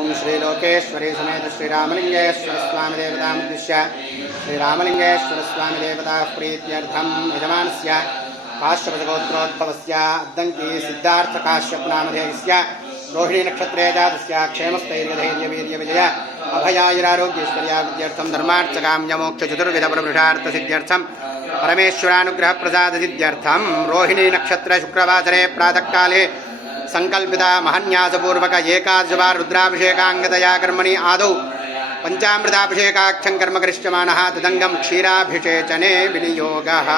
ओं श्रीलोकेश्वरी समेत श्रीरामलिंगेश्वर स्वामी देवतामुद्दिश्य श्रीरामलिंगेश्वर स्वामी देवता प्रीत्यर्थं यजमानस्य काश्यपगोत्रोद्भवस्य अद्दंकी सिद्धार्थ काश्यप नामधेयस्य रोहिणी नक्षत्रे जातस्य क्षेमस्थैर्यधैर्यवीर्यविजय अभयायुरारोग्यैश्वर्यावृद्ध्यर्थं धर्मार्थकाम्यमोक्षचतुर्विधप्रवृषार्थसिद्ध्यर्थं परमेश्वरानुग्रहप्रसादसिद्ध्यर्थं रोहिणी नक्षत्र शुक्रवासरे प्रातःकाले संकल्पिता महन्यासपूर्वक एकादशवार रुद्राभिषेकांगतया कर्मणि आदौ पंचामृताभिषेकाख्यं कर्म करिष्यमाणः तदंगं क्षीराभिषेचने विनियोगः।